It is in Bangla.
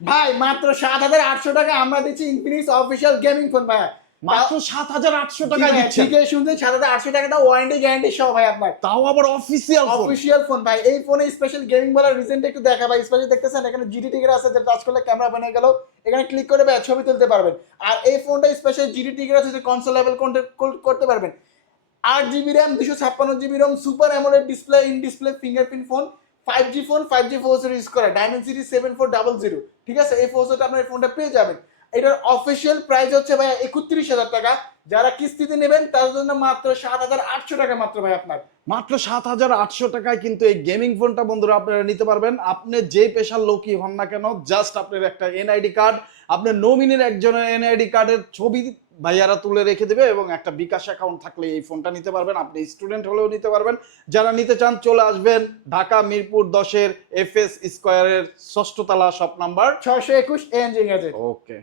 ভাই মাত্র সাত হাজার আটশো টাকা আমরা দিচ্ছি ইনফিনিক্স অফিসিয়াল গেমিং ফোন ভাই মাত্র সাত হাজার আটশো দিচ্ছেন ঠিক শুনছেন সাত হাজার আটশো টাকাটা ওয়ারেন্টি গ্যারান্টি সহ ভাই আপনার। তাও আবার অফিসিয়াল অফিসিয়াল ফোন ভাই এই ফোনে স্পেশাল গেমিং বলার রিজেন্ট একটু দেখা ভাই স্পেশাল দেখতেছেন এখানে জিডি টিকার আছে যেটা টাচ করলে ক্যামেরা বানিয়ে গেল এখানে ক্লিক করে ভাই ছবি তুলতে পারবেন। আর এই ফোনটা স্পেশাল জিডি টিকার আছে যে কনসোল লেভেল করতে পারবেন। আট জিবি র্যাম দুশো ছাপ্পান্ন GB ROM super AMOLED display in display fingerprint phone five G phone five G for use করা diamond series seven four double zero ঠিক আছে? এই ফোর্সটা আপনার ফোনটা পেয়ে যাবেন। এটার অফিসিয়াল প্রাইস হচ্ছে ভাইয়া একত্রিশ হাজার টাকা। যারা কিস্তিতে নেবেন তার জন্য মাত্র সাত হাজার আটশো টাকা মাত্র ভাই আপনার। মাত্র সাত হাজার আটশো টাকায় কিন্তু এই গেমিং ফোনটা বন্ধুরা আপনারা নিতে পারবেন। আপনি যে পেশার লোকই হন না কেন জাস্ট আপনার একটা এনআইডি কার্ড আপনার নমিনির একজনের এনআইডি কার্ডের ছবি ভাইয়ারা তুলে রেখে দেবে এবং একটা বিকাশ অ্যাকাউন্ট থাকলে এই ফোনটা নিতে পারবেন। আপনি স্টুডেন্ট হলেও নিতে পারবেন। যারা নিতে চান চলে আসবেন ঢাকা মিরপুর দশের এফ এস স্কোয়ারের ষষ্ঠতলা শপ নাম্বার ছয়শো একুশ এনজিং ওকে